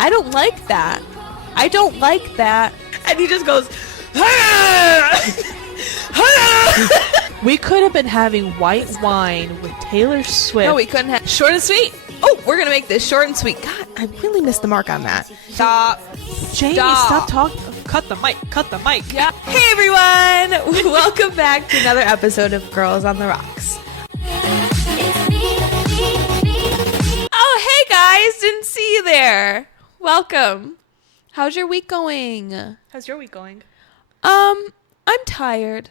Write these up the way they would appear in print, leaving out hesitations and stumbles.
I don't like that. I don't like that. And he just goes, We could have been having white wine with Taylor Swift. no, we couldn't have. Short and sweet. Oh, we're going to make this short and sweet. God, I really missed the mark on that. Stop. Jamie, stop talking. Cut the mic. Yeah. Hey, everyone. Welcome back to another episode of Girls on the Rocks. Oh, hey, guys. Didn't see you there. Welcome. How's your week going? How's your week going? I'm tired.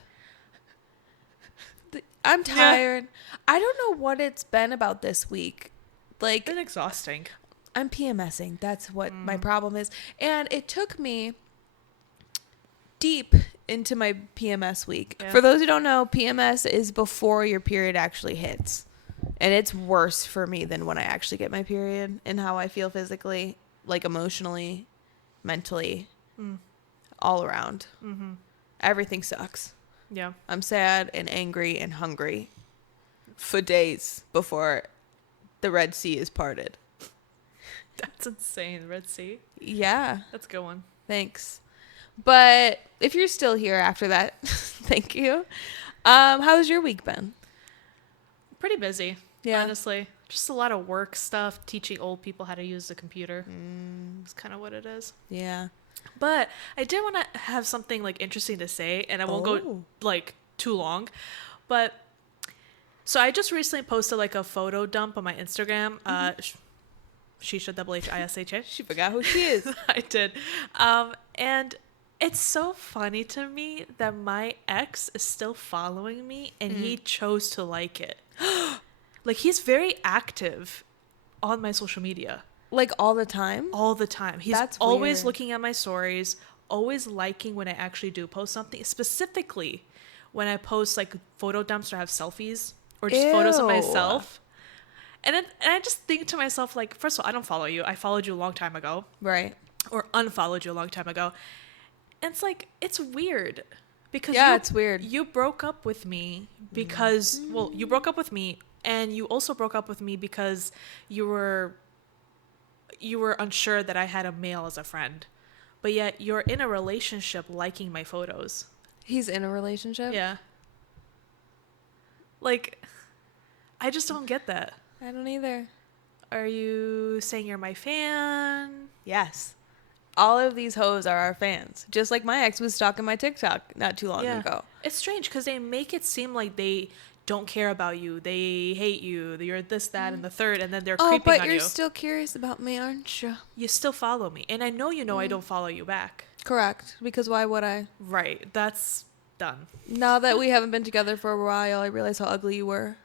I'm tired. Yeah. I don't know what it's been about this week. Like, it's been exhausting. I'm PMSing. That's what my problem is. And it took me deep into my PMS week. Yeah. For those who don't know, PMS is before your period actually hits. And it's worse for me than when I actually get my period and how I feel physically, like emotionally, mentally, all around. Mm-hmm. Everything sucks. Yeah. I'm sad and angry and hungry for days before the Red Sea is parted. That's insane. Red Sea? Yeah. That's a good one. Thanks. But if you're still here after that, thank you. How's your week been? Pretty busy. Yeah. Honestly. Just a lot of work stuff, teaching old people how to use the computer. It's kind of what it is. Yeah. But I did want to have something like interesting to say, and I won't go like too long. But so I just recently posted like a photo dump on my Instagram. Shisha WHISHA. She forgot who she is. I did. And it's so funny to me that my ex is still following me, and he chose to like it. Like, he's very active on my social media. Like all the time? All the time. He's That's always weird. looking at my stories, always liking when I actually do post something. Specifically, when I post like photo dumps or have selfies or just photos of myself. And I just think to myself, like, first of all, I don't follow you. I followed you a long time ago. Right. Or unfollowed you a long time ago. And it's like, it's weird. Because it's weird. You broke up with me because, well, you broke up with me, and you also broke up with me because you were unsure that I had a male as a friend. But yet you're in a relationship liking my photos. He's in a relationship? Yeah. Like, I just don't get that. I don't either. Are you saying you're my fan? Yes. All of these hoes are our fans. Just like my ex was stalking my TikTok not too long ago. It's strange because they make it seem like they don't care about you. They hate you. You're this, that, and the third, and then they're creeping on you. Oh, but you're still curious about me, aren't you? You still follow me. And I know I don't follow you back. Correct. Because why would I? Right. That's done. Now that we haven't been together for a while, I realize how ugly you were.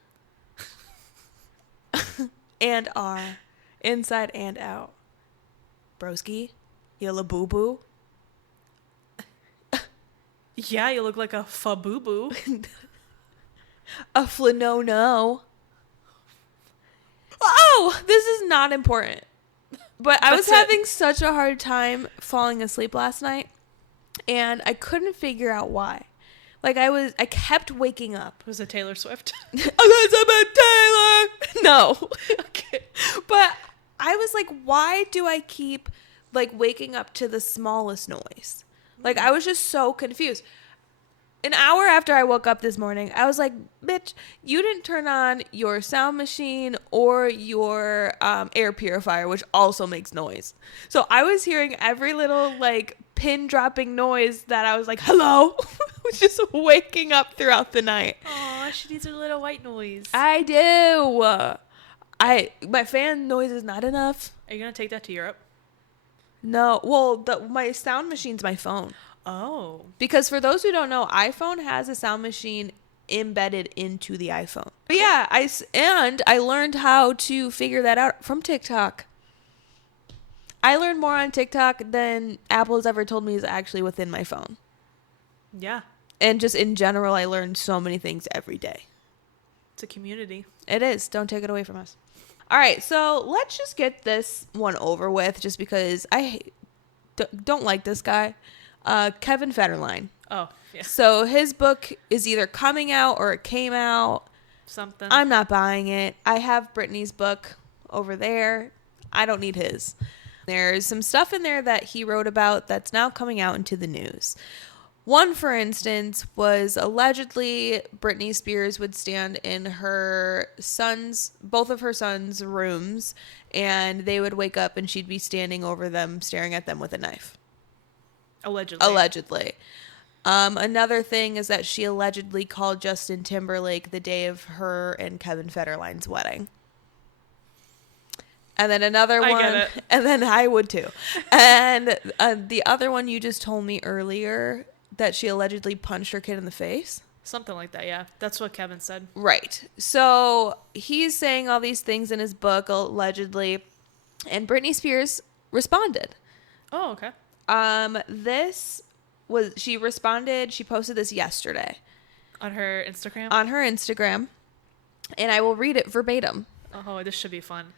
And are. Inside and out. Broski, you little boo-boo. Yeah, you look like a fa-boo-boo. A flano. Oh, this is not important. But I was having such a hard time falling asleep last night, and I couldn't figure out why. Like, I kept waking up. Was it Taylor Swift? Elizabeth Taylor! No. Okay. But I was like, why do I keep, like, waking up to the smallest noise? Like, I was just so confused. An hour after I woke up this morning, I was like, bitch, you didn't turn on your sound machine or your air purifier, which also makes noise. So I was hearing every little, like, pin dropping noise that I was like, hello? Just waking up throughout the night. Aw, she needs her little white noise. I do. My fan noise is not enough. Are you going to take that to Europe? No. Well, my sound machine's my phone. Oh. Because for those who don't know, iPhone has a sound machine embedded into the iPhone. But yeah, I learned how to figure that out from TikTok. I learned more on TikTok than Apple has ever told me is actually within my phone. Yeah. And just in general, I learned so many things every day. It's a community. It is. Don't take it away from us. All right, so let's just get this one over with just because I don't like this guy. Kevin Federline. Oh, yeah. So his book is either coming out or it came out. Something. I'm not buying it. I have Britney's book over there. I don't need his. There's some stuff in there that he wrote about that's now coming out into the news. One, for instance, was allegedly Britney Spears would stand in both of her sons' rooms, and they would wake up and she'd be standing over them, staring at them with a knife. Allegedly. Another thing is that she allegedly called Justin Timberlake the day of her and Kevin Federline's wedding. And then another one. I get it. And then I would too. And the other one you just told me earlier, that she allegedly punched her kid in the face. Something like that, yeah. That's what Kevin said. Right. So he's saying all these things in his book, allegedly. And Britney Spears responded. Oh, okay. She responded, she posted this yesterday. On her Instagram? On her Instagram. And I will read it verbatim. Oh, this should be fun.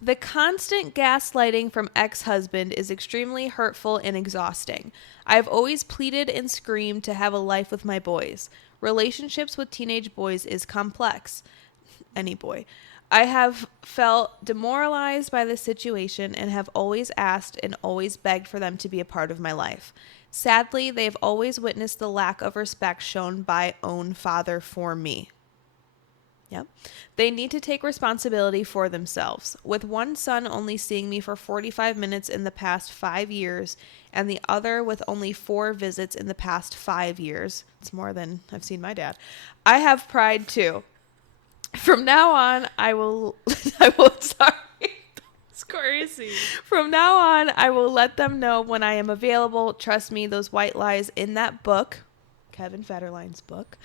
The constant gaslighting from ex-husband is extremely hurtful and exhausting. I've always pleaded and screamed to have a life with my boys. Relationships with teenage boys is complex. Any boy. I have felt demoralized by the situation and have always asked and always begged for them to be a part of my life. Sadly, they have always witnessed the lack of respect shown by own father for me. Yep. They need to take responsibility for themselves. With one son only seeing me for 45 minutes in the past 5 years, and the other with only 4 visits in the past 5 years. It's more than I've seen my dad. I have pride too. From now on, I will sorry. It's crazy. From now on, I will let them know when I am available. Trust me, those white lies in that book, Kevin Federline's book,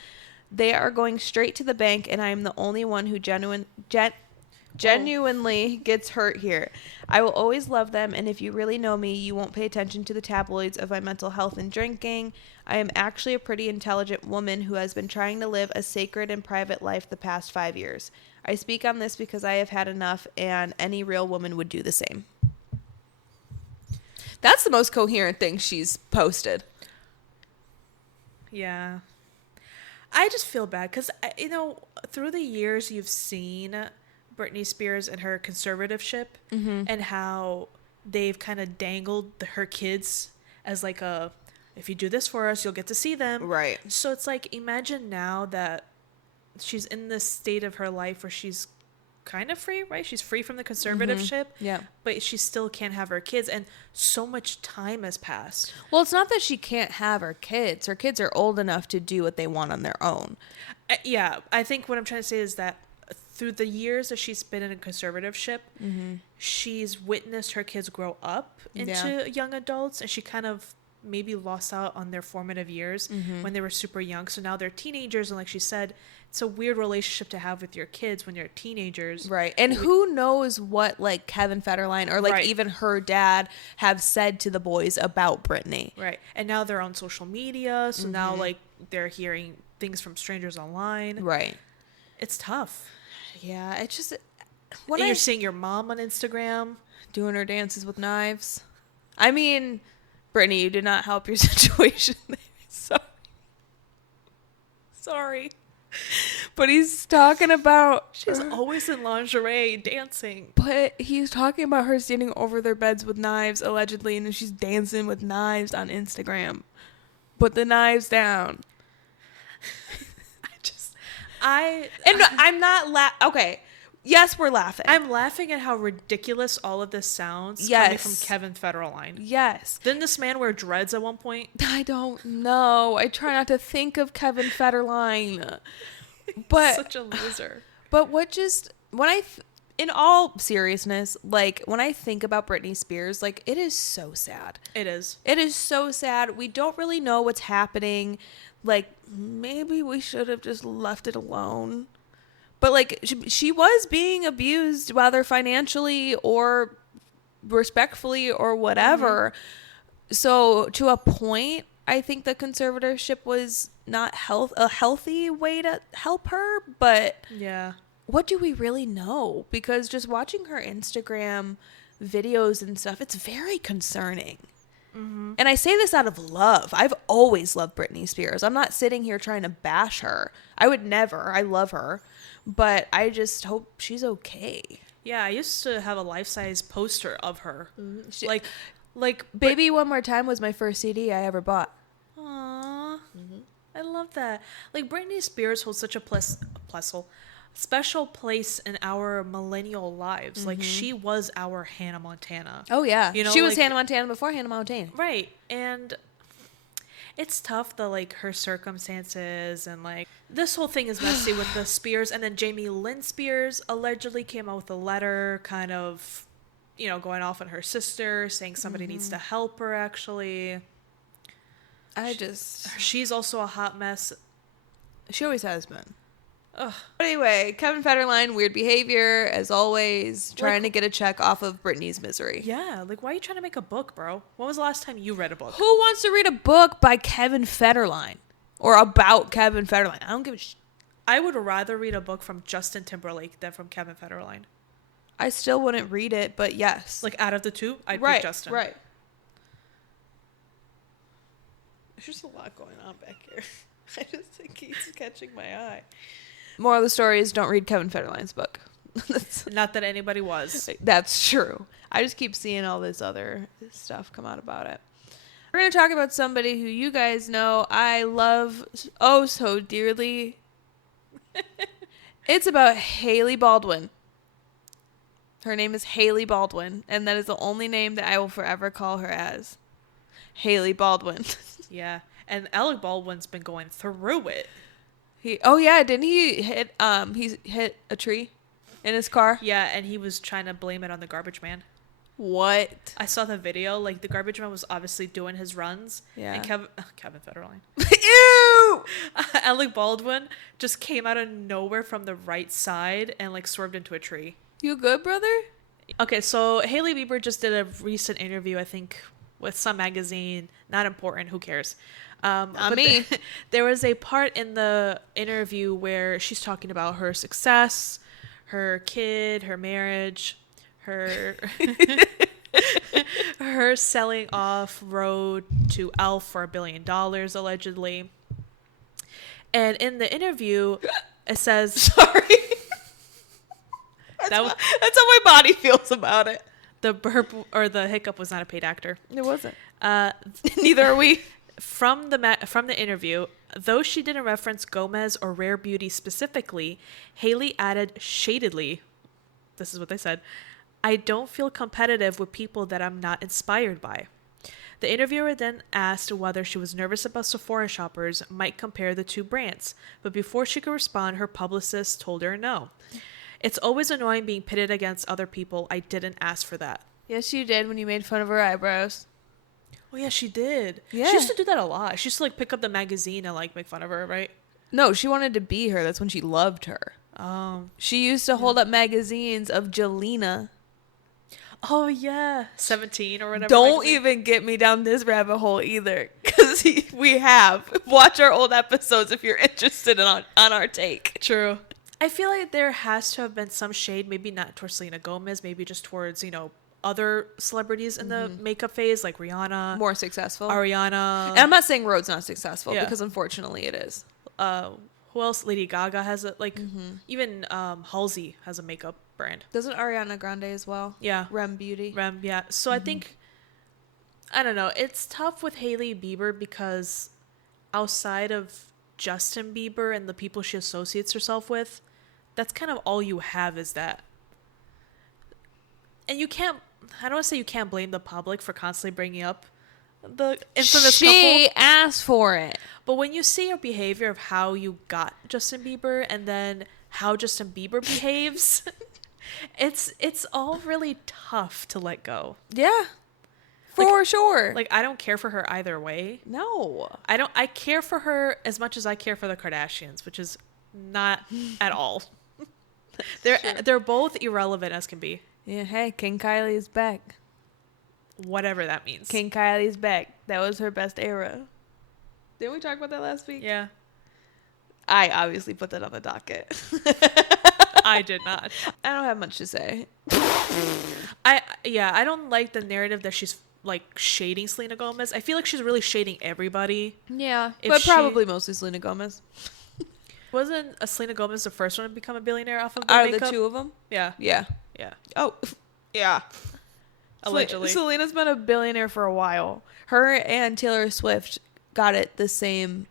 they are going straight to the bank, and I am the only one who genuinely gets hurt here. I will always love them, and if you really know me, you won't pay attention to the tabloids of my mental health and drinking. I am actually a pretty intelligent woman who has been trying to live a sacred and private life the past 5 years. I speak on this because I have had enough, and any real woman would do the same. That's the most coherent thing she's posted. Yeah. I just feel bad because, through the years you've seen Britney Spears and her conservatorship and how they've kind of dangled her kids as like if you do this for us, you'll get to see them. Right. So it's like, imagine now that she's in this state of her life where she's kind of free, right? She's free from the conservatorship. Yeah. But she still can't have her kids. And so much time has passed. Well, it's not that she can't have her kids. Her kids are old enough to do what they want on their own. Yeah. I think what I'm trying to say is that through the years that she's been in a conservatorship, she's witnessed her kids grow up into young adults. And she kind of maybe lost out on their formative years when they were super young. So now they're teenagers. And like she said, it's a weird relationship to have with your kids when you're teenagers. Right. And who knows what like Kevin Federline or like even her dad have said to the boys about Britney. Right. And now they're on social media. So now like they're hearing things from strangers online. Right. It's tough. Yeah. It's just. And you're seeing your mom on Instagram. Doing her dances with knives. I mean, Britney, you did not help your situation. Sorry. But he's talking about... She's always in lingerie dancing. But he's talking about her standing over their beds with knives, allegedly, and then she's dancing with knives on Instagram. Put the knives down. I'm not okay. Yes, we're laughing. I'm laughing at how ridiculous all of this sounds coming from Kevin Federline. Yes. Didn't this man wear dreads at one point? I don't know. I try not to think of Kevin Federline. But such a loser. But in all seriousness, like when I think about Britney Spears, like it is so sad. It is. It is so sad. We don't really know what's happening. Like maybe we should have just left it alone. But, like, she was being abused, whether financially or respectfully or whatever. So, to a point, I think the conservatorship was not a healthy way to help her. But what do we really know? Because just watching her Instagram videos and stuff, it's very concerning. And I say this out of love. I've always loved Britney Spears. I'm not sitting here trying to bash her. I would never. I love her. But I just hope she's okay. Yeah, I used to have a life-size poster of her. Mm-hmm. Like Baby One More Time was my first CD I ever bought. Aww. Mm-hmm. I love that. Like, Britney Spears holds such a special place in our millennial lives. Mm-hmm. Like, she was our Hannah Montana. Oh, yeah. You know, she was Hannah Montana before Hannah Montana. Right. And it's tough, like, her circumstances, and, like, this whole thing is messy with the Spears. And then Jamie Lynn Spears allegedly came out with a letter kind of, you know, going off on her sister, saying somebody needs to help her, actually. She's also a hot mess. She always has been. Ugh. But anyway, Kevin Federline, weird behavior, as always, trying to get a check off of Britney's misery. Yeah, like, why are you trying to make a book, bro? When was the last time you read a book? Who wants to read a book by Kevin Federline? Or about Kevin Federline? I don't give a I would rather read a book from Justin Timberlake than from Kevin Federline. I still wouldn't read it, but yes. Like, out of the two, I'd pick Justin. Right. There's just a lot going on back here. I just think he's catching my eye. Moral of the story is don't read Kevin Federline's book. Not that anybody was. That's true. I just keep seeing all this other stuff come out about it. We're going to talk about somebody who you guys know I love oh so dearly. It's about Hailey Baldwin. Her name is Hailey Baldwin, and that is the only name that I will forever call her as. Hailey Baldwin. Yeah, and Alec Baldwin's been going through it. Didn't he hit a tree in his car? Yeah, and he was trying to blame it on the garbage man. What? I saw the video. Like, the garbage man was obviously doing his runs. Yeah. And Kevin Federline. Ew! Alec Baldwin just came out of nowhere from the right side and, like, swerved into a tree. You good, brother? Okay, so Hailey Bieber just did a recent interview, I think, with some magazine. Not important. Who cares? Not me. There was a part in the interview where she's talking about her success, her kid, her marriage, her her selling off Road to Elf for $1 billion, allegedly. And in the interview, it says... Sorry. That's how my body feels about it. The burp or the hiccup was not a paid actor. It wasn't. Neither are we. From the interview, though she didn't reference Gomez or Rare Beauty specifically, Hailey added shadedly, this is what they said, "I don't feel competitive with people that I'm not inspired by." The interviewer then asked whether she was nervous about Sephora shoppers might compare the two brands, but before she could respond, her publicist told her no. "It's always annoying being pitted against other people. I didn't ask for that." Yes, you did when you made fun of her eyebrows. Oh, yeah, she did. Yeah. She used to do that a lot. She used to, like, pick up the magazine and, like, make fun of her, right? No, she wanted to be her. That's when she loved her. She used to hold up magazines of Jelena. Oh, yeah. 17 or whatever. Don't even get me down this rabbit hole either. Because we have. Watch our old episodes if you're interested on our take. True. I feel like there has to have been some shade, maybe not towards Selena Gomez, maybe just towards, you know, other celebrities in the makeup phase, like Rihanna. More successful. Ariana. And I'm not saying Rhode's not successful, because unfortunately it is. Who else? Lady Gaga has it. Like, even Halsey has a makeup brand. Doesn't Ariana Grande as well? Yeah. Rem Beauty. Yeah. So I think, I don't know, it's tough with Hailey Bieber because outside of Justin Bieber and the people she associates herself with, that's kind of all you have is that. And you can't, I don't want to say you can't blame the public for constantly bringing up the infamous couple. She asked for it. But when you see her behavior of how you got Justin Bieber and then how Justin Bieber behaves, it's all really tough to let go. Yeah. For sure. Like, I don't care for her either way. No. I care for her as much as I care for the Kardashians, which is not at all. They're both irrelevant as can be. Yeah, hey, King Kylie is back. Whatever that means. King Kylie's back. That was her best era. Didn't we talk about that last week? Yeah. I obviously put that on the docket. I did not. I don't have much to say. I don't like the narrative that she's, like, shading Selena Gomez. I feel like she's really shading everybody. Yeah, but probably mostly Selena Gomez. Wasn't Selena Gomez the first one to become a billionaire off of the makeup? The two of them? Yeah. Yeah. Yeah. Oh, yeah. Allegedly. Selena's been a billionaire for a while. Her and Taylor Swift got it the same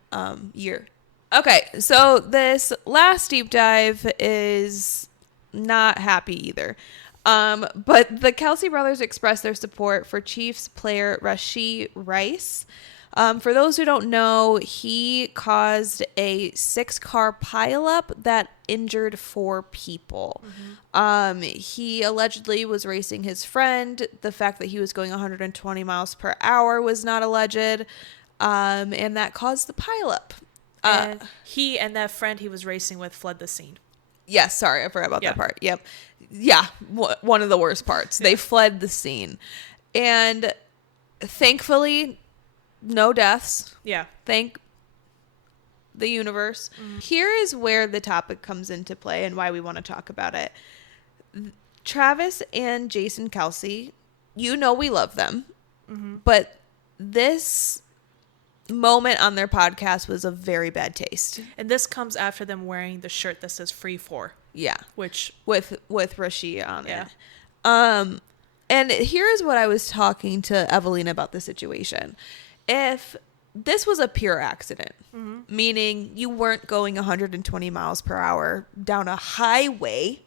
year. Okay, so this last deep dive is not happy either. But the Kelce Brothers expressed their support for Chiefs player Rashee Rice. For those who don't know, he caused a 6-car pileup that injured 4 people. He allegedly was racing his friend. The fact that he was going 120 miles per hour was not alleged. And that caused the pileup. And he and that friend he was racing with fled the scene. Yes, sorry, I forgot about that part. Yep. Yeah, one of the worst parts. They fled the scene. And thankfully, no deaths. Yeah. Thank the universe. Here is where the topic comes into play and why we want to talk about it. Travis and Jason Kelce, you know we love them. But this moment on their podcast was a very bad taste. And this comes after them wearing the shirt that says free for. Yeah. Which with Rashee on it. And here's what I was talking to Evelina about the situation. If this was a pure accident, meaning you weren't going 120 miles per hour down a highway,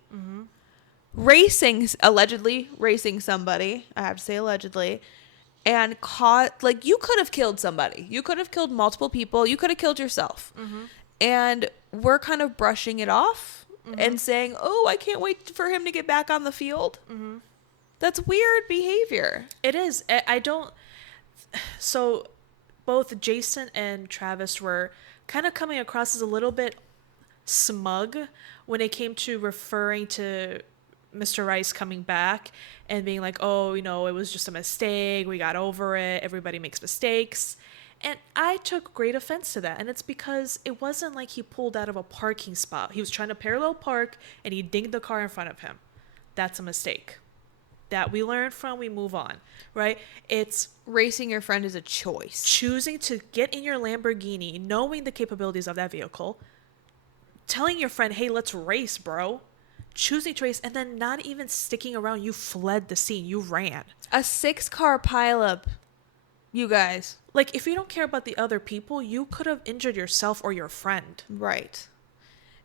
allegedly racing somebody, I have to say allegedly, and you could have killed somebody. You could have killed multiple people. You could have killed yourself. And we're kind of brushing it off and saying, oh, I can't wait for him to get back on the field. That's weird behavior. It is. So both Jason and Travis were kind of coming across as a little bit smug when it came to referring to Mr. Rice coming back and being like, oh, it was just a mistake. We got over it. Everybody makes mistakes. And I took great offense to that. And it's because it wasn't like he pulled out of a parking spot. He was trying to parallel park and he dinged the car in front of him. That's a mistake. That we learn from, we move on, right? It's racing your friend is a choice. Choosing to get in your Lamborghini, knowing the capabilities of that vehicle, telling your friend, hey, let's race, bro. Choosing to race, and then not even sticking around. You fled the scene. You ran. A 6-car pileup, you guys. Like, if you don't care about the other people, you could have injured yourself or your friend. Right.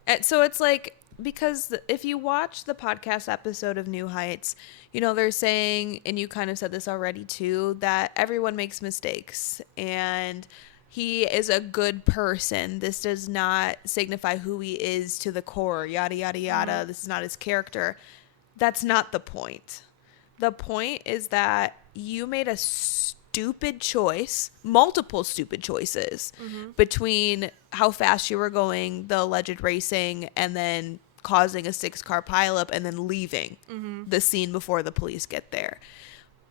And so it's like, because if you watch the podcast episode of New Heights, they're saying, and you kind of said this already too, that everyone makes mistakes and he is a good person. This does not signify who he is to the core, yada, yada, yada. This is not his character. That's not the point. The point is that you made a stupid choice, multiple stupid choices between how fast you were going, the alleged racing, and then causing a 6-car pileup and then leaving the scene before the police get there.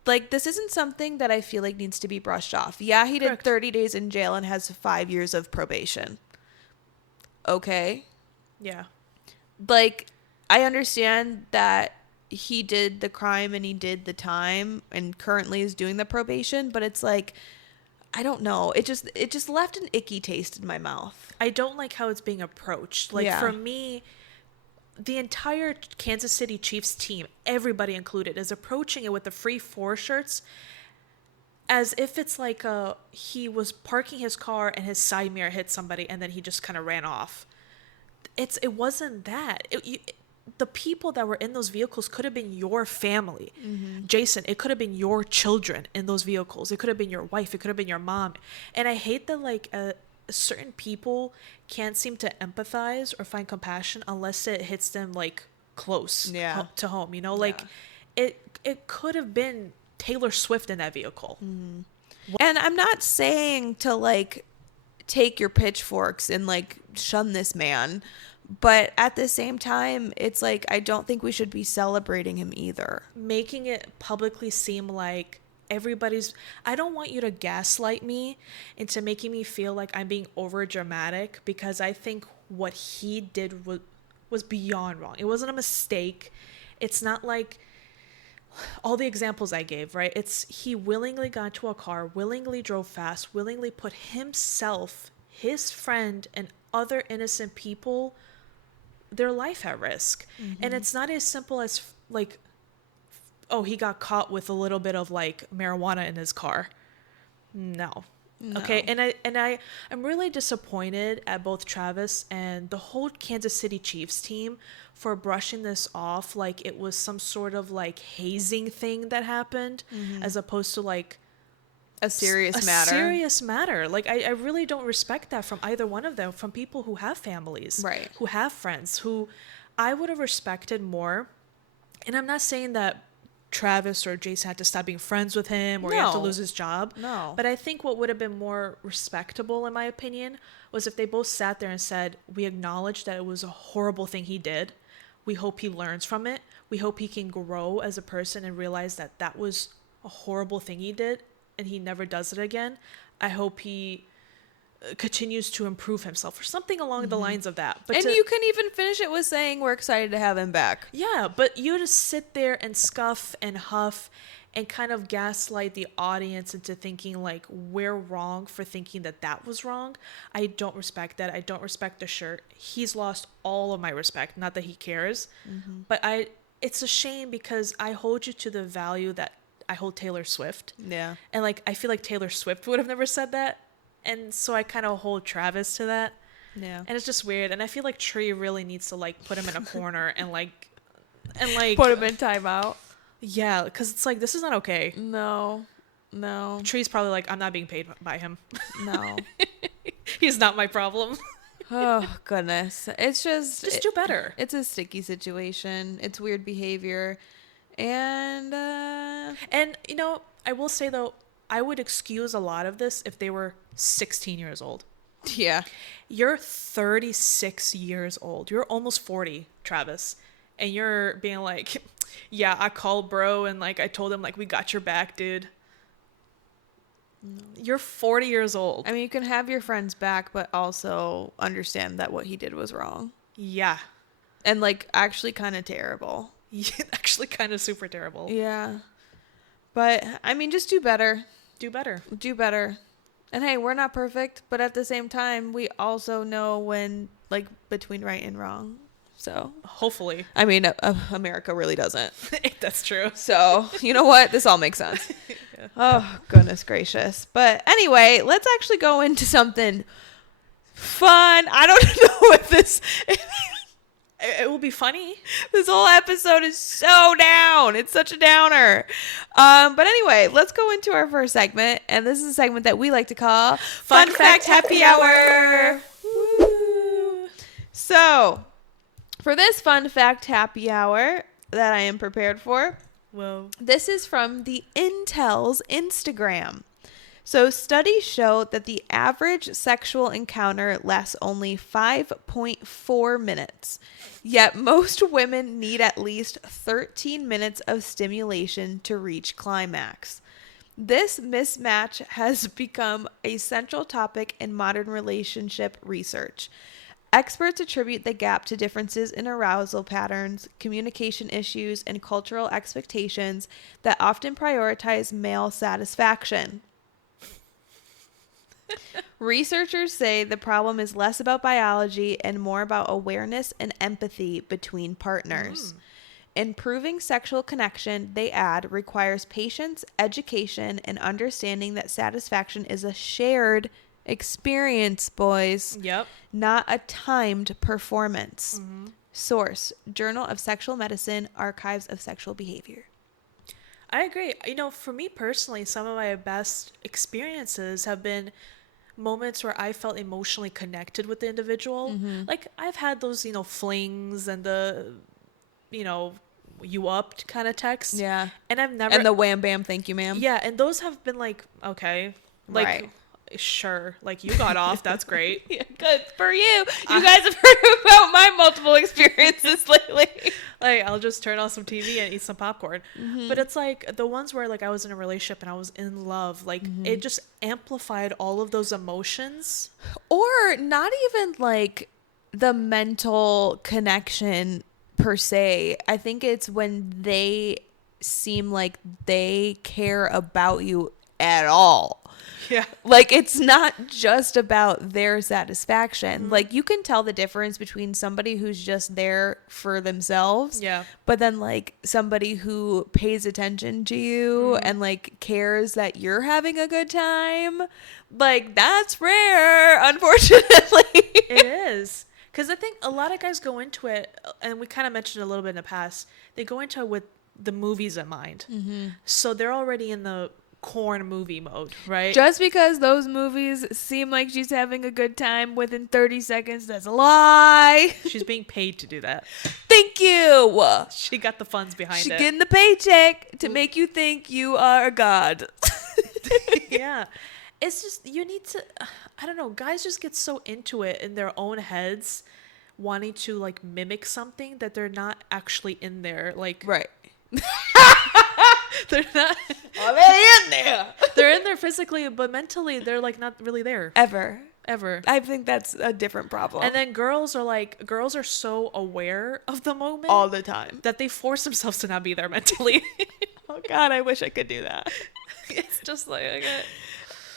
Like, this isn't something that I feel like needs to be brushed off. Yeah, he did 30 days in jail and has 5 years of probation. Okay. Yeah. Like, I understand that he did the crime and he did the time and currently is doing the probation, but it's like, I don't know. It just left an icky taste in my mouth. I don't like how it's being approached. Like, for me, the entire Kansas City Chiefs team, everybody included, is approaching it with the free 4 shirts as if it's like he was parking his car and his side mirror hit somebody and then he just kind of ran off. It wasn't that. The people that were in those vehicles could have been your family. Jason, it could have been your children in those vehicles. It could have been your wife. It could have been your mom. And I hate that certain people can't seem to empathize or find compassion unless it hits them close to home. It could have been Taylor Swift in that vehicle. And I'm not saying to take your pitchforks and shun this man, but at the same time, it's I don't think we should be celebrating him either. Making it publicly seem like I don't want you to gaslight me into making me feel like I'm being over dramatic, because I think what he did was beyond wrong. It wasn't a mistake. It's not like all the examples I gave, right? It's he willingly got into a car, willingly drove fast, willingly put himself, his friend, and other innocent people, their life at risk. And it's not as simple as like, oh, he got caught with a little bit of like marijuana in his car. No. Okay, I'm really disappointed at both Travis and the whole Kansas City Chiefs team for brushing this off like it was some sort of like hazing thing that happened, as opposed to like a serious matter. Like I really don't respect that from either one of them, from people who have families, right, who have friends, who I would have respected more. And I'm not saying that Travis or Jason had to stop being friends with him or he had to lose his job. No. But I think what would have been more respectable, in my opinion, was if they both sat there and said, we acknowledge that it was a horrible thing he did. We hope he learns from it. We hope he can grow as a person and realize that that was a horrible thing he did and he never does it again. I hope he continues to improve himself or something along the lines of that. But you can even finish it with saying we're excited to have him back. Yeah, but you just sit there and scuff and huff and kind of gaslight the audience into thinking like we're wrong for thinking that that was wrong. I don't respect that. I don't respect the shirt. He's lost all of my respect. Not that he cares, but it's a shame because I hold you to the value that I hold Taylor Swift. Yeah. And like I feel like Taylor Swift would have never said that. And so I kind of hold Travis to that. Yeah. And it's just weird. And I feel like Tree really needs to like put him in a corner and like put him in timeout. Yeah, because it's like, this is not okay. No. Tree's probably like, I'm not being paid by him. No. He's not my problem. Oh, goodness. It's just do better. It's a sticky situation. It's weird behavior. And you know, I will say though, I would excuse a lot of this if they were 16 years old. Yeah. You're 36 years old. You're almost 40, Travis. And you're being like, yeah, I called bro and like I told him like we got your back, dude. No. You're 40 years old. I mean, you can have your friends back, but also understand that what he did was wrong. Yeah. And like actually kind of terrible. Yeah, actually kind of super terrible. Yeah. But I mean, just do better. Do better. And hey, we're not perfect, but at the same time, we also know when, like, between right and wrong. So hopefully. I mean, America really doesn't. That's true. So you know what? This all makes sense. Yeah. Oh, goodness gracious. But anyway, let's actually go into something fun. I don't know if this... It will be funny. This whole episode is so down. It's such a downer. But anyway, let's go into our first segment. And this is a segment that we like to call Fun Fact Happy Hour. Woo. So, for this Fun Fact Happy Hour that I am prepared for, this is from the Intel's Instagram. So studies show that the average sexual encounter lasts only 5.4 minutes, yet most women need at least 13 minutes of stimulation to reach climax. This mismatch has become a central topic in modern relationship research. Experts attribute the gap to differences in arousal patterns, communication issues, and cultural expectations that often prioritize male satisfaction. Researchers say the problem is less about biology and more about awareness and empathy between partners. Improving sexual connection, they add, requires patience, education, and understanding that satisfaction is a shared experience, boys. Yep. Not a timed performance. Source, Journal of Sexual Medicine, Archives of Sexual Behavior. I agree. You know, for me personally, some of my best experiences have been moments where I felt emotionally connected with the individual. Like I've had those, you know, flings and the, you know, you upped kind of texts. Yeah. And I've never. And the wham bam, thank you, ma'am. Yeah. And those have been like, okay. Like, right. Sure. Like you got off. That's great. Yeah, good for you. You guys have heard about my multiple experiences lately. Like I'll just turn on some TV and eat some popcorn. But it's like the ones where like I was in a relationship and I was in love, like it just amplified all of those emotions. Or not even like the mental connection per se. I think it's when they seem like they care about you at all. Yeah. Like, it's not just about their satisfaction. Mm-hmm. Like, you can tell the difference between somebody who's just there for themselves. Yeah. But then, like, somebody who pays attention to you Mm-hmm. and, like, cares that you're having a good time. Like, that's rare, unfortunately. It is. Because I think a lot of guys go into it, and we kind of mentioned a little bit in the past, they go into it with the movies in mind. Mm-hmm. So they're already in the corn movie mode, right? Just because those movies seem like she's having a good time within 30 seconds, that's a lie. She's being paid to do that. Thank you. She got the funds behind She's it. getting the paycheck to make you think you are a god. Yeah. It's just, you need to, I don't know, guys just get so into it in their own heads, wanting to, like, mimic something that they're not actually in there. Like, Right. they're not. Are they in there? They're in there physically, but mentally, they're, like, not really there. Ever. I think that's a different problem. And then girls are so aware of the moment all the time. that they force themselves to not be there mentally. Oh, God, I wish I could do that. It's just like, okay.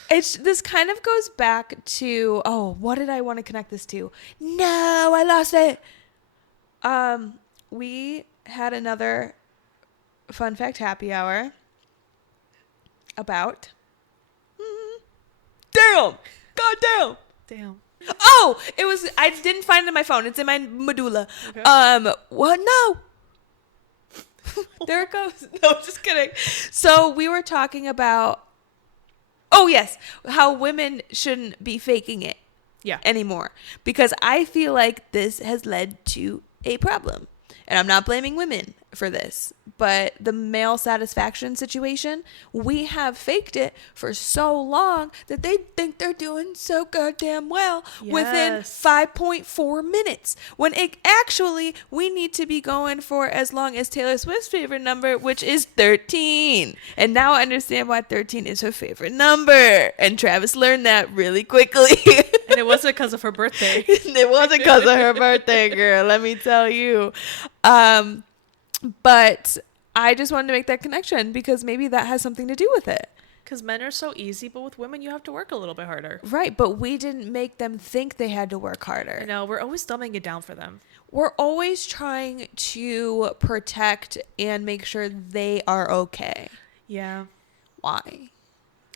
This kind of goes back to, what did I want to connect this to? No, I lost it. We had another fun fact happy hour about damn, goddamn. Damn. Oh, I didn't find it in my phone. It's in my medulla. Okay. What? No. There it goes. No, just kidding. So we were talking about, yes, how women shouldn't be faking it anymore. Because I feel like this has led to a problem. And I'm not blaming women for this, but the male satisfaction situation, we have faked it for so long that they think they're doing so goddamn well within 5.4 minutes. When actually, we need to be going for as long as Taylor Swift's favorite number, which is 13. And now I understand why 13 is her favorite number. And Travis learned that really quickly. And it wasn't because of her birthday. It wasn't because of her birthday, girl. Let me tell you. But I just wanted to make that connection because maybe that has something to do with it. Because men are so easy, but with women, you have to work a little bit harder. Right, but we didn't make them think they had to work harder. No, we're always dumbing it down for them. We're always trying to protect and make sure they are okay. Yeah. Why?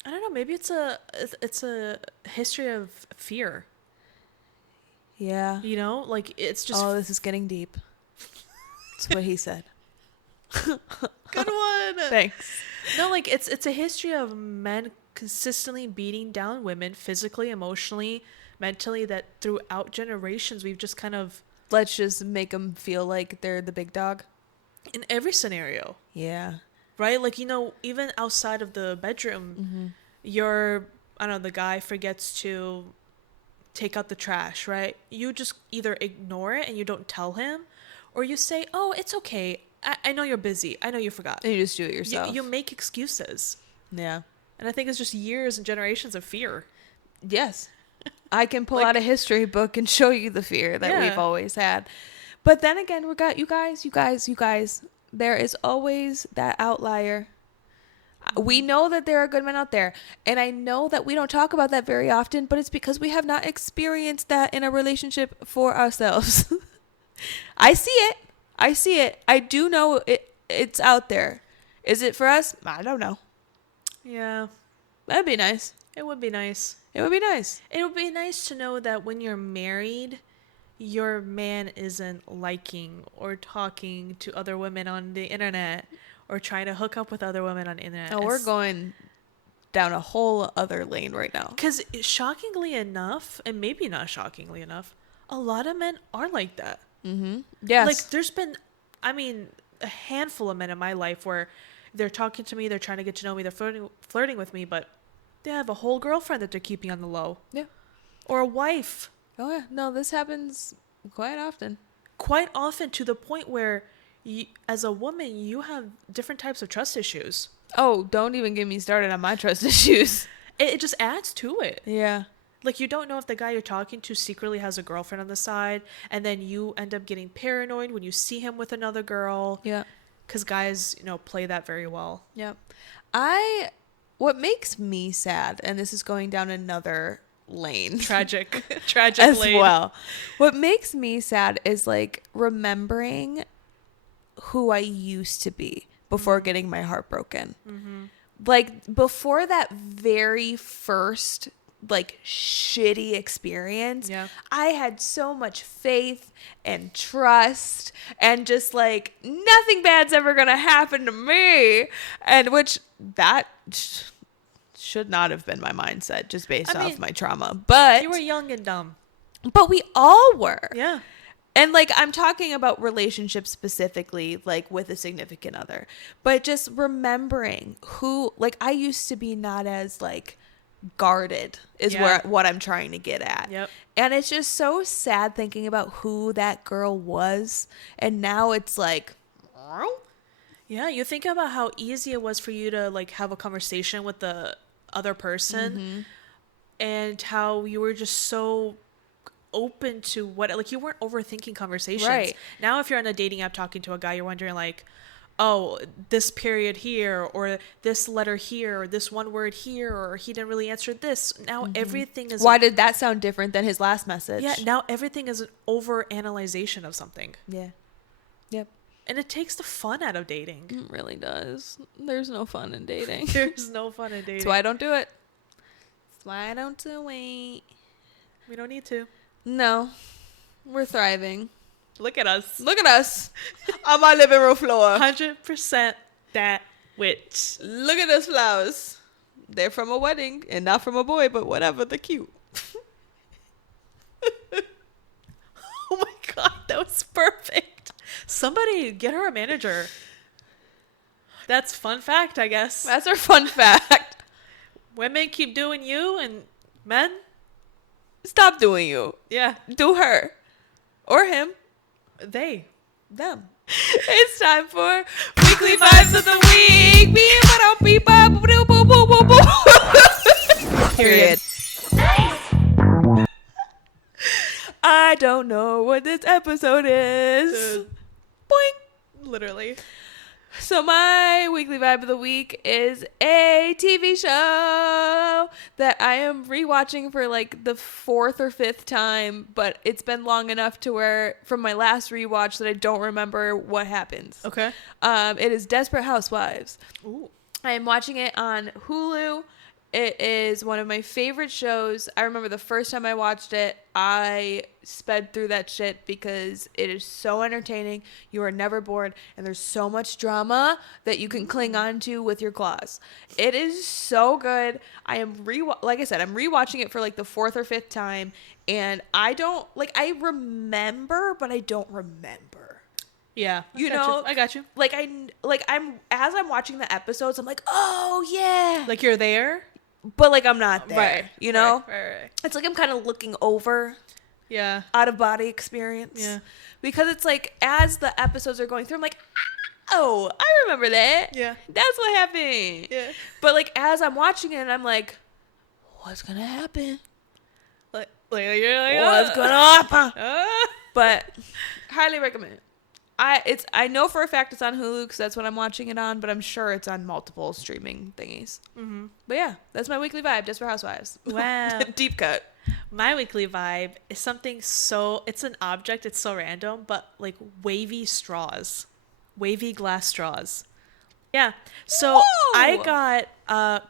I don't know. Maybe it's a history of fear. Yeah. You know, like it's just. Oh, this is getting deep. That's what he said. Good one. Thanks. No, like it's a history of men consistently beating down women physically, emotionally, mentally. That throughout generations we've just kind of. Let's just make them feel like they're the big dog. In every scenario. Yeah. Right? Like, you know, even outside of the bedroom, the guy forgets to take out the trash, right? You just either ignore it and you don't tell him, or you say, oh, it's okay. I know you're busy. I know you forgot. And you just do it yourself. You make excuses. Yeah. And I think it's just years and generations of fear. Yes. I can pull out a history book and show you the fear that we've always had. But then again, we got you guys. There is always that outlier. We know that there are good men out there. And I know that we don't talk about that very often, but it's because we have not experienced that in a relationship for ourselves. I see it. I do know it's out there. Is it for us? I don't know. Yeah. That'd be nice. It would be nice. It would be nice. It would be nice to know that when you're married, your man isn't liking or talking to other women on the internet or trying to hook up with other women on the internet. Oh, we're going down a whole other lane right now. Because shockingly enough, and maybe not shockingly enough, a lot of men are like that. Mm-hmm. Yes. Like, there's been, a handful of men in my life where they're talking to me, they're trying to get to know me, they're flirting with me, but they have a whole girlfriend that they're keeping on the low. Yeah. Or a wife. Oh, yeah. No, this happens quite often. Quite often, to the point where, as a woman, you have different types of trust issues. Oh, don't even get me started on my trust issues. It just adds to it. Yeah. Like, you don't know if the guy you're talking to secretly has a girlfriend on the side, and then you end up getting paranoid when you see him with another girl. Yeah. Because guys, play that very well. Yeah. I what makes me sad, and this is going down another lane. Tragic as lane. well. What makes me sad is like remembering who I used to be before getting my heart broken. Mm-hmm. Like before that very first like shitty experience, I had so much faith and trust and just like nothing bad's ever gonna happen to me, and which that should not have been my mindset just based off my trauma. But you were young and dumb. But we all were. Yeah. And like I'm talking about relationships specifically, like with a significant other, but just remembering who, like I used to be not as like guarded is what I'm trying to get at. Yep. And it's just so sad thinking about who that girl was, and now it's like, yeah, you think about how easy it was for you to like have a conversation with the other person, and how you were just so open to what, like you weren't overthinking conversations. Right. Now if you're on a dating app talking to a guy, you're wondering like, oh, this period here, or this letter here, or this one word here, or he didn't really answer this. Now everything is... Why did that sound different than his last message? Yeah, now everything is an over-analyzation of something. Yeah. Yep. And it takes the fun out of dating. It really does. There's no fun in dating. There's no fun in dating. That's why I don't do it. That's why I don't do it. We don't need to. No. We're thriving. Look at us. Look at us on my living room floor. 100% that witch. Look at those flowers. They're from a wedding and not from a boy, but whatever. They're cute. Oh my God, that was perfect. Somebody get her a manager. That's fun fact, I guess. That's our fun fact. Women keep doing you, and men stop doing you. Yeah. Do her. Or him. They. Them. It's time for Weekly Vibes of the Week. Period. I don't know what this episode is. Boing. Literally. So my weekly vibe of the week is a TV show that I am rewatching for like the fourth or fifth time, but it's been long enough to where from my last rewatch that I don't remember what happens. Okay. It is Desperate Housewives. Ooh. I am watching it on Hulu. It is one of my favorite shows. I remember the first time I watched it, I sped through that shit because it is so entertaining. You are never bored, and there's so much drama that you can cling on to with your claws. It is so good. I am like I said, I'm rewatching it for like the fourth or fifth time, and I remember, but I don't remember. Yeah, I got you. Like I'm as I'm watching the episodes, I'm like, oh yeah, like you're there. But like I'm not there, right? You know, Right. It's like I'm kind of looking over, out of body experience, because it's like as the episodes are going through, I'm like, oh, I remember that, that's what happened, But like as I'm watching it, I'm like, what's gonna happen? Like you're like, what's gonna happen? But highly recommend. I know for a fact it's on Hulu because that's what I'm watching it on, but I'm sure it's on multiple streaming thingies. Mm-hmm. But yeah, that's my weekly vibe, Desperate Housewives. Wow. Deep cut. My weekly vibe is something it's an object, it's so random, but like wavy straws. Wavy glass straws. Yeah. So I got,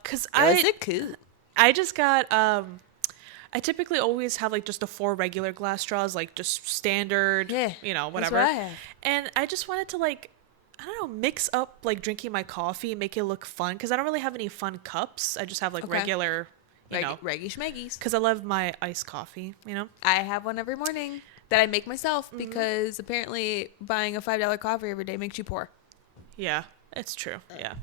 cause I just got, I typically always have like just the 4 regular glass straws, like just standard, whatever. That's what I have. And I just wanted to like, I don't know, mix up like drinking my coffee, make it look fun. Cause I don't really have any fun cups. I just have like regular, reggy schmeggies. Cause I love my iced coffee, I have one every morning that I make myself because apparently buying a $5 coffee every day makes you poor. Yeah. It's true. Yeah.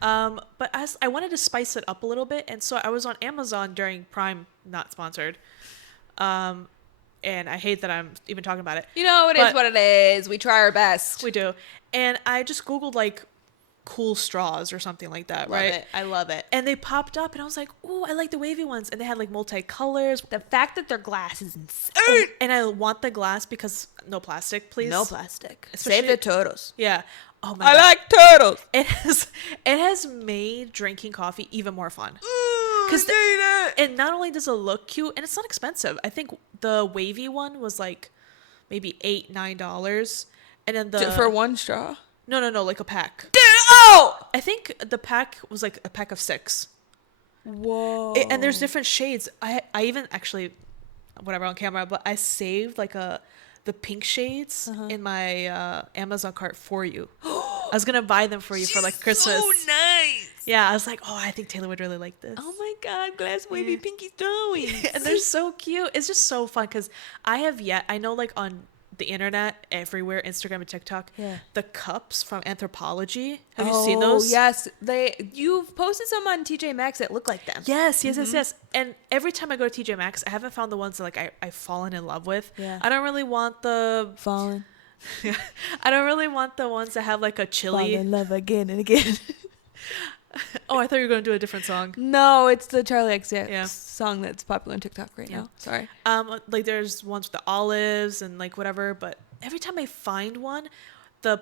But as I wanted to spice it up a little bit. And so I was on Amazon during Prime, not sponsored. And I hate that I'm even talking about it. It is what it is. We try our best. We do. And I just Googled like cool straws or something like that. Love right? It. I love it. And they popped up and I was like, ooh, I like the wavy ones. And they had like multicolors. The fact that their glass is insane. And I want the glass because no plastic, please. No plastic. Especially, Save the turtles. Yeah. Oh my I God. like turtles. It has made drinking coffee even more fun. Because And not only does it look cute, and it's not expensive. I think the Wavy one was like maybe $8-9, and then the for one straw. no, like a pack. Oh! I think the pack was like a pack of 6. Whoa. And there's different shades. I even actually, whatever, on camera, but I saved like the pink shades in my Amazon cart for you. I was gonna buy them for you for like Christmas. So nice. Yeah, I was like, oh, I think Taylor would really like this. Oh my God, glass wavy pinky stories. And they're so cute. It's just so fun because I know like on the internet, everywhere, Instagram and TikTok, the cups from Anthropology. Have you seen those? Yes. You've posted some on TJ Maxx that look like them. Yes. And every time I go to TJ Maxx, I haven't found the ones that like I've fallen in love with. Yeah. I don't really want the Fallen. I don't really want the ones that have like a chili. Fall in love again and again. Oh, I thought you were going to do a different song. No, it's the Charlie XCX song that's popular on TikTok right now. Sorry. Like there's ones with the olives and like whatever, but every time I find one, the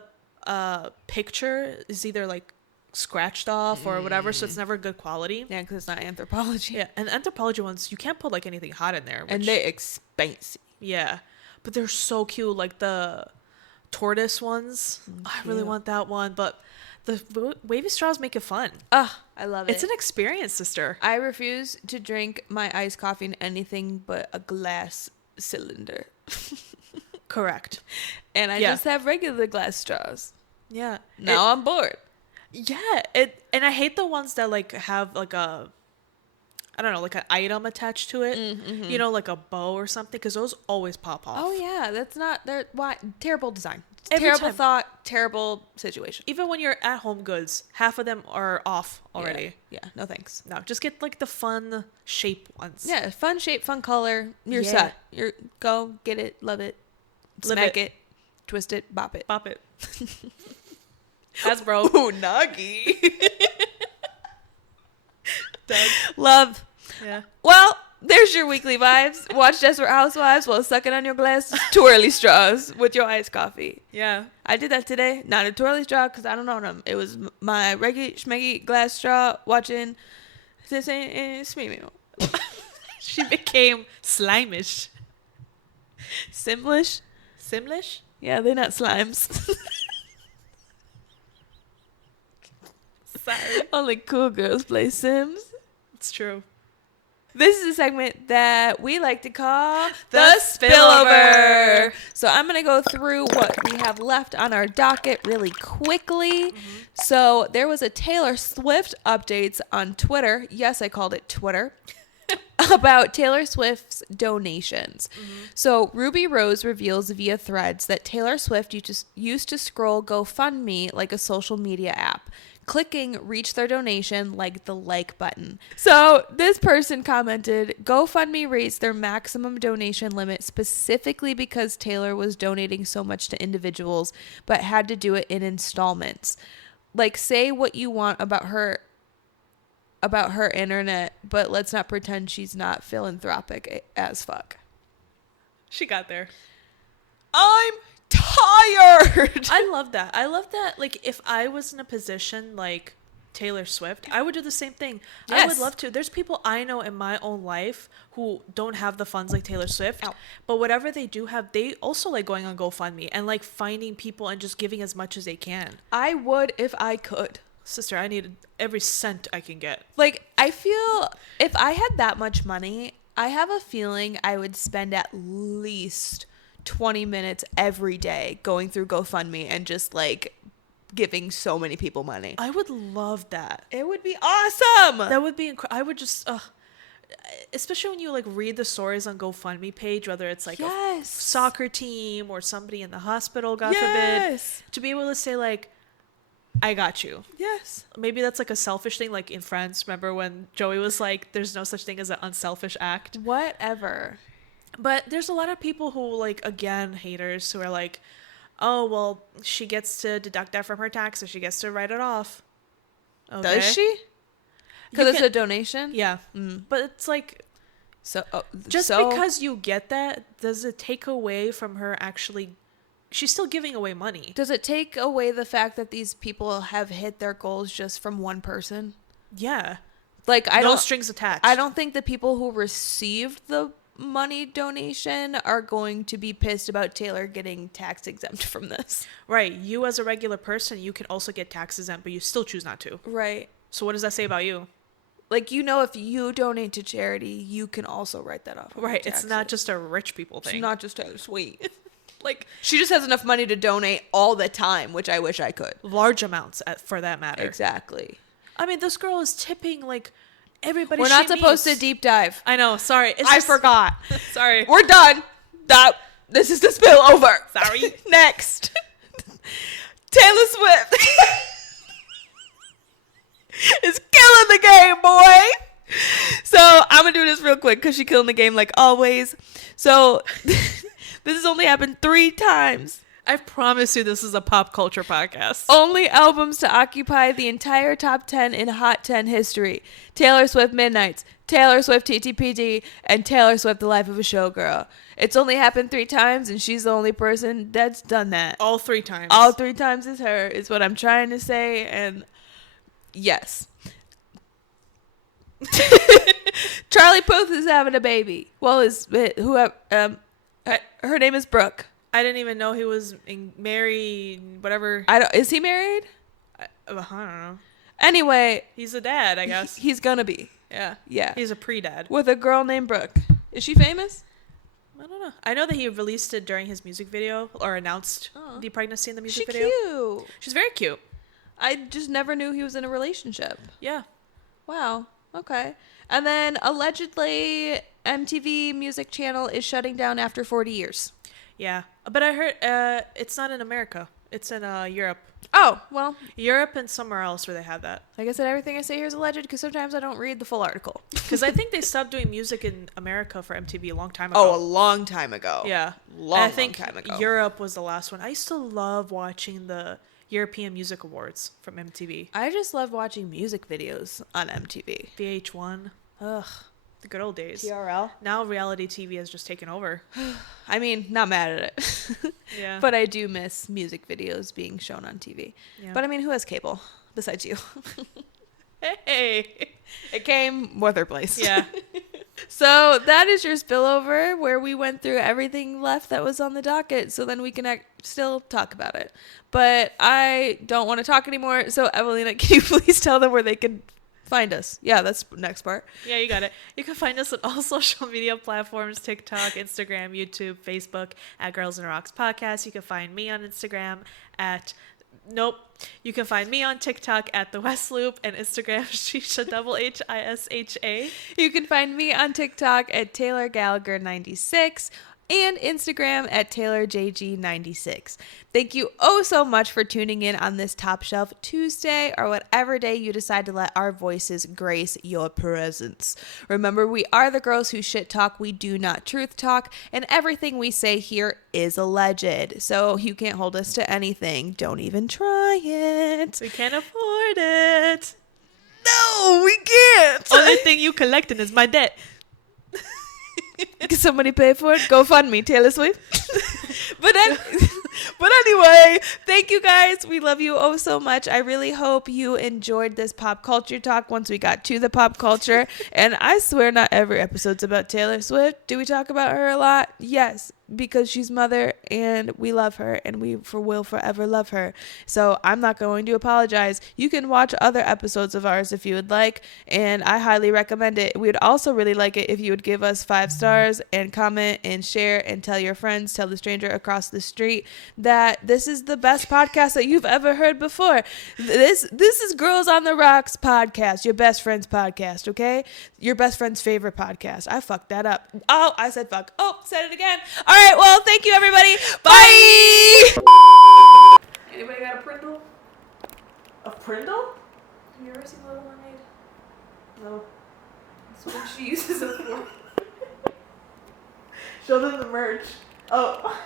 picture is either like scratched off or whatever, so it's never good quality. Yeah, because it's not Anthropology. Yeah, and Anthropology ones, you can't put like anything hot in there. And they're expensive. Yeah, but they're so cute, like the tortoise ones. I really want that one, but the wavy straws make it fun. I love it. It's an experience, sister. I refuse to drink my iced coffee in anything but a glass cylinder. Correct. And I just have regular glass straws. Yeah. Now I'm bored. Yeah. And I hate the ones that like have like a, I don't know, like an item attached to it. Mm-hmm. You know, like a bow or something, because those always pop off. Oh yeah, terrible design. Every terrible time. thought, terrible situation. Even when you're at Home Goods, half of them are off already. Yeah, no thanks. No, just get like the fun shape ones. Yeah, fun shape, fun color. You're set. Go get it, love it, smack it, twist it, bop it. Bop it. That's bro. Ooh, nuggy. Doug. Love. Yeah. Well, there's your weekly vibes. Watch Desperate Housewives while sucking on your glass twirly straws with your iced coffee. Yeah. I did that today. Not a twirly straw because I don't know them. It was my regular schmeggy glass straw watching this ain't Smeemo. She became slimish. Simlish? Simlish? Yeah, they're not slimes. Sorry. Only cool girls play Sims. It's true. This is a segment that we like to call the Spillover. So I'm going to go through what we have left on our docket really quickly. Mm-hmm. So there was a Taylor Swift updates on Twitter. Yes, I called it Twitter. About Taylor Swift's donations. Mm-hmm. So Ruby Rose reveals via Threads that Taylor Swift used to scroll GoFundMe like a social media app. Clicking reach their donation like the like button. So this person commented, GoFundMe raised their maximum donation limit specifically because Taylor was donating so much to individuals, but had to do it in installments. Like, say what you want about her internet, but let's not pretend she's not philanthropic as fuck. She got there. I'm tired. I love that. Like, if I was in a position like Taylor Swift, I would do the same thing. Yes. I would love to. There's people I know in my own life who don't have the funds like Taylor Swift. Ow. But whatever they do have, they also like going on GoFundMe and like finding people and just giving as much as they can. I would if I could. Sister, I need every cent I can get. Like, I feel if I had that much money, I have a feeling I would spend at least 20 minutes every day going through GoFundMe and just like giving so many people money. I would love that. It would be awesome. That would be incredible. I would just especially when you like read the stories on GoFundMe page, whether it's like a soccer team or somebody in the hospital, God forbid, to be able to say like, I got you. Yes. Maybe that's like a selfish thing, like in Friends. Remember when Joey was like, there's no such thing as an unselfish act? Whatever. But there's a lot of people who, like, again, haters who are like, oh, well, she gets to deduct that from her taxes. She gets to write it off. Okay. Does she? Because it's a donation? Yeah. But it's like, because you get that, does it take away from her actually she's still giving away money. Does it take away the fact that these people have hit their goals just from one person? Yeah. Like, no strings attached. I don't think the people who received the money donation are going to be pissed about Taylor getting tax exempt from this. Right. You as a regular person, you can also get tax exempt, but you still choose not to. Right. So what does that say about you? Like, you know, if you donate to charity, you can also write that off. Right. It's not just a rich people thing. It's not just Taylor Swift. Like, she just has enough money to donate all the time, which I wish I could. Large amounts, for that matter. Exactly. I mean, this girl is tipping, like, everybody. We're not supposed to deep dive. I know. Sorry. I forgot. Sorry. We're done. This is the spillover. Sorry. Next. Taylor Swift is killing the game, boy. So I'm going to do this real quick because she's killing the game like always. So this has only happened 3 times. I promise you this is a pop culture podcast. Only albums to occupy the entire top 10 in Hot 10 history. Taylor Swift Midnights, Taylor Swift TTPD, and Taylor Swift The Life of a Showgirl. It's only happened 3 times, and she's the only person that's done that. All 3 times. All 3 times is her, is what I'm trying to say, and yes. Charlie Puth is having a baby. Well, her name is Brooke. I didn't even know he was married, whatever. Is he married? I don't know. Anyway. He's a dad, I guess. He's gonna be. Yeah. Yeah. He's a pre-dad. With a girl named Brooke. Is she famous? I don't know. I know that he released it during his music video, or announced the pregnancy in the music video. She's cute. She's very cute. I just never knew he was in a relationship. Yeah. Wow. Okay. And then allegedly MTV Music Channel is shutting down after 40 years. Yeah. But I heard it's not in America. It's in Europe. Oh, well. Europe and somewhere else where they have that. Like I said, everything I say here is alleged because sometimes I don't read the full article. Because I think they stopped doing music in America for MTV a long time ago. Oh, a long time ago. Yeah. Long time ago. Europe was the last one. I used to love watching the European Music Awards from MTV. I just love watching music videos on MTV. VH1. Ugh. The good old days. TRL. Now reality TV has just taken over. I mean, not mad at it. Yeah. But I do miss music videos being shown on TV. Yeah. But I mean, who has cable besides you? Hey. It came with her place. Yeah. So that is your spillover where we went through everything left that was on the docket. So then we can still talk about it. But I don't want to talk anymore. So Evelina, can you please tell them where they can find us? Yeah, that's the next part. Yeah, you got it. You can find us on all social media platforms, TikTok, Instagram, YouTube, Facebook, at Girls and Rocks Podcast. You can find me on Instagram at... Nope. You can find me on TikTok at The West Loop and Instagram, Shisha HISHA. You can find me on TikTok at Taylor Gallagher 96 and Instagram at TaylorJG96. Thank you so much for tuning in on this Top Shelf Tuesday or whatever day you decide to let our voices grace your presence. Remember, we are the girls who shit talk, we do not truth talk, and everything we say here is alleged. So you can't hold us to anything. Don't even try it. We can't afford it. No, we can't. Only thing you collecting is my debt. Can somebody pay for it? GoFundMe, Taylor Swift. But anyway, thank you guys. We love you so much. I really hope you enjoyed this pop culture talk once we got to the pop culture. And I swear not every episode's about Taylor Swift. Do we talk about her a lot? Yes, because she's mother and we love her and we will forever love her. So I'm not going to apologize. You can watch other episodes of ours if you would like, and I highly recommend it. We would also really like it if you would give us 5 stars and comment and share and tell your friends, tell the stranger across the street that this is the best podcast that you've ever heard before. This is Girls on the Rocks podcast, your best friend's podcast, okay? Your best friend's favorite podcast. I fucked that up. Oh, I said fuck. Oh, said it again. All right, well, thank you, everybody. Bye. Anybody got a Prindle? A Prindle? Have you ever seen Little Mermaid? No. That's what she uses it for. Show them the merch. Oh.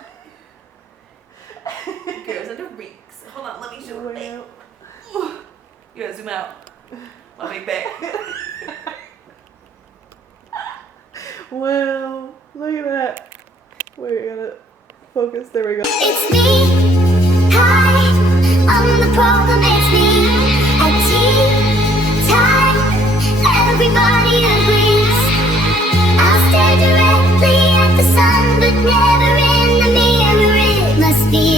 Girls and the Reeks. Hold on, let me show you. You gotta zoom out. My big back. Wow, look at that. Wait, Focus. There we go. It's me.